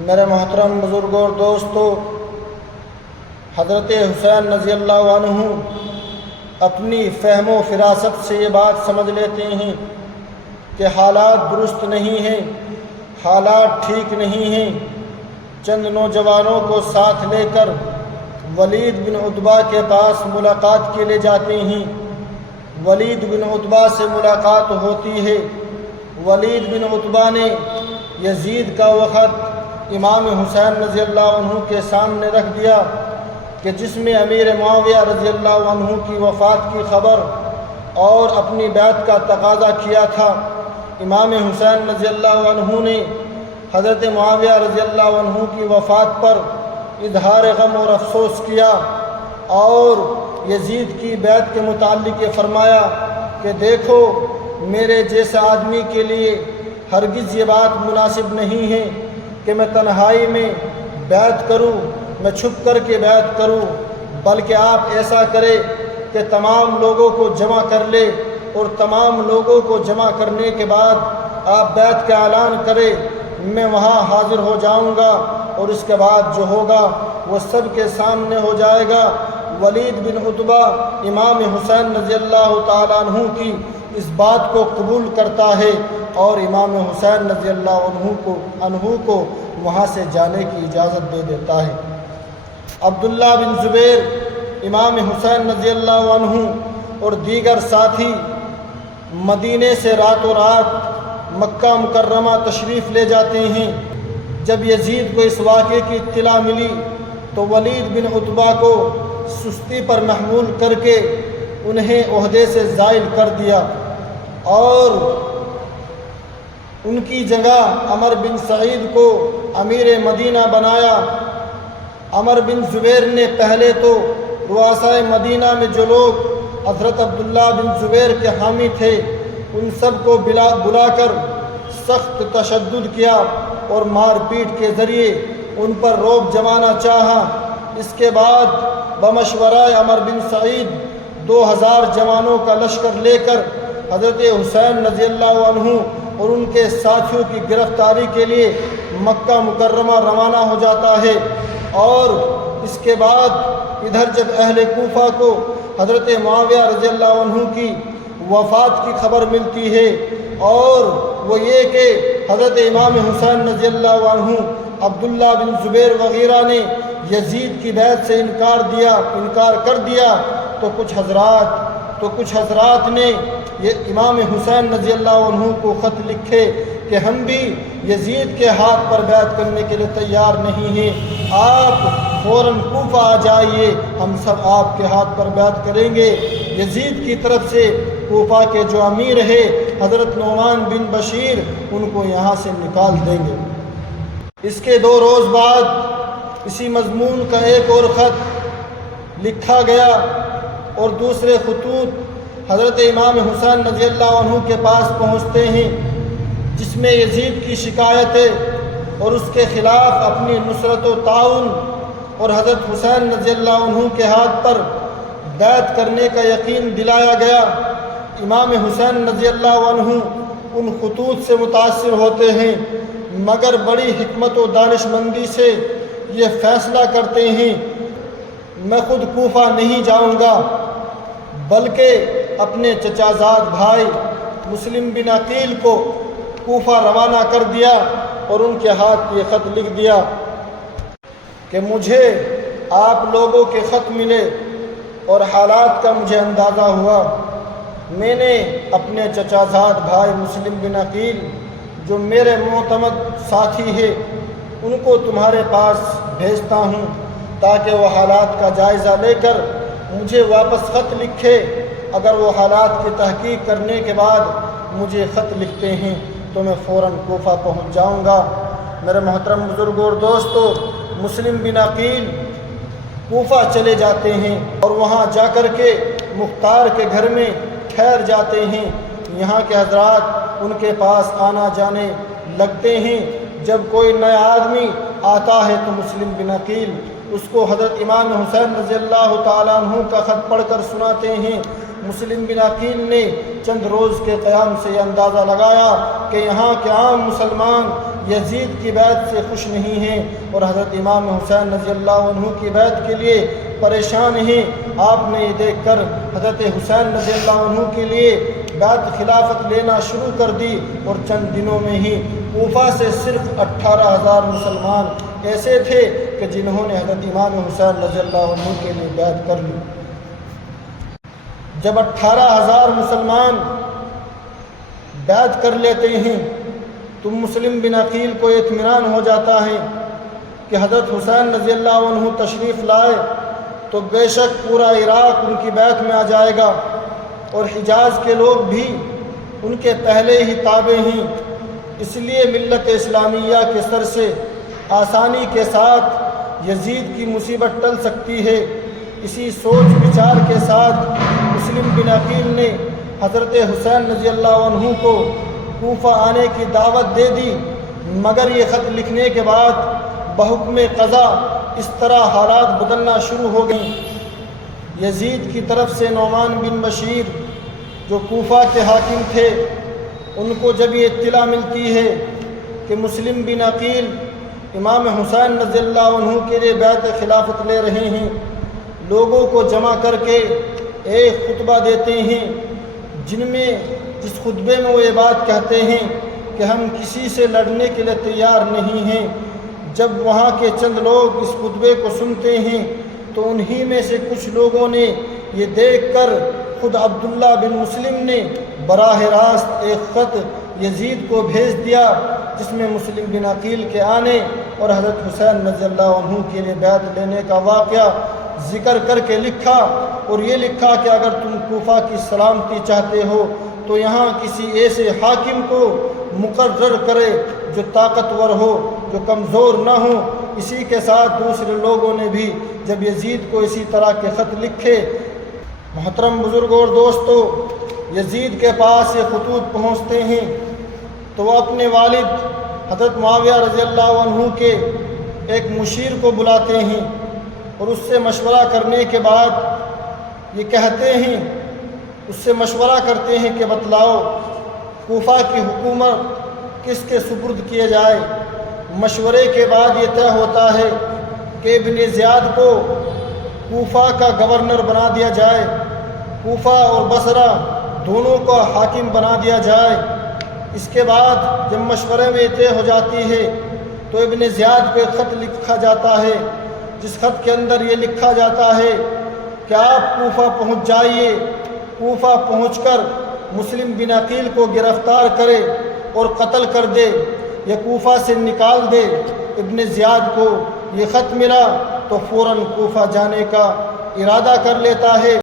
میرے محترم بزرگوں اور دوستو، حضرت حسین رضی اللہ عنہ اپنی فہم و فراست سے یہ بات سمجھ لیتے ہیں کہ حالات درست نہیں ہیں، حالات ٹھیک نہیں ہیں۔ چند نوجوانوں کو ساتھ لے کر ولید بن عتبہ کے پاس ملاقات کے لیے جاتے ہیں۔ ولید بن عتبہ سے ملاقات ہوتی ہے۔ ولید بن عتبہ نے یزید کا وفد امام حسین رضی اللہ عنہ کے سامنے رکھ دیا کہ جس میں امیر معاویہ رضی اللہ عنہ کی وفات کی خبر اور اپنی بیعت کا تقاضا کیا تھا۔ امام حسین رضی اللہ عنہ نے حضرت معاویہ رضی اللہ عنہ کی وفات پر اظہار غم اور افسوس کیا اور یزید کی بیعت کے متعلق یہ فرمایا کہ دیکھو، میرے جیسے آدمی کے لیے ہرگز یہ بات مناسب نہیں ہے کہ میں تنہائی میں بیعت کروں، میں چھپ کر کے بیعت کروں، بلکہ آپ ایسا کرے کہ تمام لوگوں کو جمع کر لے اور تمام لوگوں کو جمع کرنے کے بعد آپ بیعت کا اعلان کرے، میں وہاں حاضر ہو جاؤں گا اور اس کے بعد جو ہوگا وہ سب کے سامنے ہو جائے گا۔ ولید بن عتبہ امام حسین رضی اللہ تعالیٰ عنہ کی اس بات کو قبول کرتا ہے اور امام حسین رضی اللہ عنہ کو وہاں سے جانے کی اجازت دے دیتا ہے۔ عبداللہ بن زبیر امام حسین رضی اللہ عنہ اور دیگر ساتھی مدینے سے راتوں رات مکہ مکرمہ تشریف لے جاتے ہیں۔ جب یزید کو اس واقعے کی اطلاع ملی تو ولید بن عتبہ کو سستی پر محمول کر کے انہیں عہدے سے زائل کر دیا اور ان کی جگہ عمر بن سعید کو امیر مدینہ بنایا۔ عمر بن زبیر نے پہلے تو رؤسائے مدینہ میں جو لوگ حضرت عبداللہ بن زبیر کے حامی تھے ان سب کو بلا کر سخت تشدد کیا اور مار پیٹ کے ذریعے ان پر رعب جمانا چاہا۔ اس کے بعد بمشورہ عمر بن سعید 2000 جوانوں کا لشکر لے کر حضرت حسین رضی اللہ عنہ اور ان کے ساتھیوں کی گرفتاری کے لیے مکہ مکرمہ روانہ ہو جاتا ہے۔ اور اس کے بعد ادھر جب اہل کوفہ کو حضرت معاویہ رضی اللہ عنہ کی وفات کی خبر ملتی ہے اور وہ یہ کہ حضرت امام حسین رضی اللہ عنہ، عبداللہ بن زبیر وغیرہ نے یزید کی بیعت سے انکار کر دیا تو کچھ حضرات نے یہ امام حسین رضی اللہ عنہ کو خط لکھے کہ ہم بھی یزید کے ہاتھ پر بیعت کرنے کے لیے تیار نہیں ہیں، آپ فوراً کوفہ آ جائیے، ہم سب آپ کے ہاتھ پر بیعت کریں گے۔ یزید کی طرف سے کوفہ کے جو امیر ہے حضرت نعمان بن بشیر، ان کو یہاں سے نکال دیں گے۔ اس کے 2 روز بعد اسی مضمون کا ایک اور خط لکھا گیا اور دوسرے خطوط حضرت امام حسین رضی اللہ عنہ کے پاس پہنچتے ہیں جس میں یزید کی شکایتیں اور اس کے خلاف اپنی نصرت و تعاون اور حضرت حسین رضی اللہ عنہ کے ہاتھ پر بیعت کرنے کا یقین دلایا گیا۔ امام حسین رضی اللہ عنہ ان خطوط سے متاثر ہوتے ہیں مگر بڑی حکمت و دانش مندی سے یہ فیصلہ کرتے ہیں میں خود کوفہ نہیں جاؤں گا بلکہ اپنے چچا زاد بھائی مسلم بن عقیل کو کوفہ روانہ کر دیا اور ان کے ہاتھ یہ خط لکھ دیا کہ مجھے آپ لوگوں کے خط ملے اور حالات کا مجھے اندازہ ہوا۔ میں نے اپنے چچا زاد بھائی مسلم بن عقیل جو میرے معتمد ساتھی ہے ان کو تمہارے پاس بھیجتا ہوں تاکہ وہ حالات کا جائزہ لے کر مجھے واپس خط لکھے۔ اگر وہ حالات کی تحقیق کرنے کے بعد مجھے خط لکھتے ہیں تو میں فوراً کوفہ پہنچ جاؤں گا۔ میرے محترم بزرگوں اور دوستو، مسلم بن عقیل کوفہ چلے جاتے ہیں اور وہاں جا کر کے مختار کے گھر میں ٹھہر جاتے ہیں۔ یہاں کے حضرات ان کے پاس آنا جانے لگتے ہیں۔ جب کوئی نیا آدمی آتا ہے تو مسلم بن عقیل اس کو حضرت امام حسین رضی اللہ تعالیٰ عنہ کا خط پڑھ کر سناتے ہیں۔ مسلم بن عقیل نے چند روز کے قیام سے یہ اندازہ لگایا کہ یہاں کے عام مسلمان یزید کی بیعت سے خوش نہیں ہیں اور حضرت امام حسین رضی اللہ عنہ کی بیعت کے لیے پریشان ہیں۔ آپ نے یہ دیکھ کر حضرت حسین رضی اللہ عنہ کے لیے بیعت خلافت لینا شروع کر دی اور چند دنوں میں ہی کوفہ سے صرف 18,000 مسلمان ایسے تھے کہ جنہوں نے حضرت امام حسین رضی اللہ عنہ کے لیے بیعت کر لی۔ جب 18,000 مسلمان بیعت کر لیتے ہیں تو مسلم بن عقیل کو اطمینان ہو جاتا ہے کہ حضرت حسین رضی اللہ عنہ تشریف لائے تو بے شک پورا عراق ان کی بیعت میں آ جائے گا اور حجاز کے لوگ بھی ان کے پہلے ہی تابع ہیں، اس لیے ملت اسلامیہ کے سر سے آسانی کے ساتھ یزید کی مصیبت ٹل سکتی ہے۔ اسی سوچ بچار کے ساتھ مسلم بن عقیل نے حضرت حسین رضی اللہ عنہ کو کوفہ آنے کی دعوت دے دی، مگر یہ خط لکھنے کے بعد بحکم قضا اس طرح حالات بدلنا شروع ہو گئیں۔ یزید کی طرف سے نعمان بن بشیر جو کوفہ کے حاکم تھے، ان کو جب یہ اطلاع ملتی ہے کہ مسلم بن عقیل امام حسین رضی اللہ عنہ کے لیے بیعت خلافت لے رہے ہیں، لوگوں کو جمع کر کے ایک خطبہ دیتے ہیں جس خطبے میں وہ یہ بات کہتے ہیں کہ ہم کسی سے لڑنے کے لیے تیار نہیں ہیں۔ جب وہاں کے چند لوگ اس خطبے کو سنتے ہیں تو انہی میں سے کچھ لوگوں نے یہ دیکھ کر خود عبداللہ بن مسلم نے براہ راست ایک خط یزید کو بھیج دیا جس میں مسلم بن عقیل کے آنے اور حضرت حسین رضی اللہ عنہ کے لیے بیعت لینے کا واقعہ ذکر کر کے لکھا، اور یہ لکھا کہ اگر تم کوفہ کی سلامتی چاہتے ہو تو یہاں کسی ایسے حاکم کو مقرر کرے جو طاقتور ہو، جو کمزور نہ ہو۔ اسی کے ساتھ دوسرے لوگوں نے بھی جب یزید کو اسی طرح کے خط لکھے۔ محترم بزرگوں اور دوستو، یزید کے پاس یہ خطوط پہنچتے ہیں تو وہ اپنے والد حضرت معاویہ رضی اللہ عنہ کے ایک مشیر کو بلاتے ہیں اور اس سے مشورہ کرنے کے بعد یہ کہتے ہیں، اس سے مشورہ کرتے ہیں کہ بتلاؤ کوفہ کی حکومت کس کے سپرد کیے جائے۔ مشورے کے بعد یہ طے ہوتا ہے کہ ابن زیاد کو کوفہ کا گورنر بنا دیا جائے، کوفہ اور بصرہ دونوں کو حاکم بنا دیا جائے۔ اس کے بعد جب مشورے میں طے ہو جاتی ہے تو ابن زیاد کو ایک خط لکھا جاتا ہے، جس خط کے اندر یہ لکھا جاتا ہے کہ آپ کوفہ پہنچ جائیے، کوفہ پہنچ کر مسلم بن عقیل کو گرفتار کرے اور قتل کر دے یا کوفہ سے نکال دے۔ ابن زیاد کو یہ خط ملا تو فوراً کوفہ جانے کا ارادہ کر لیتا ہے۔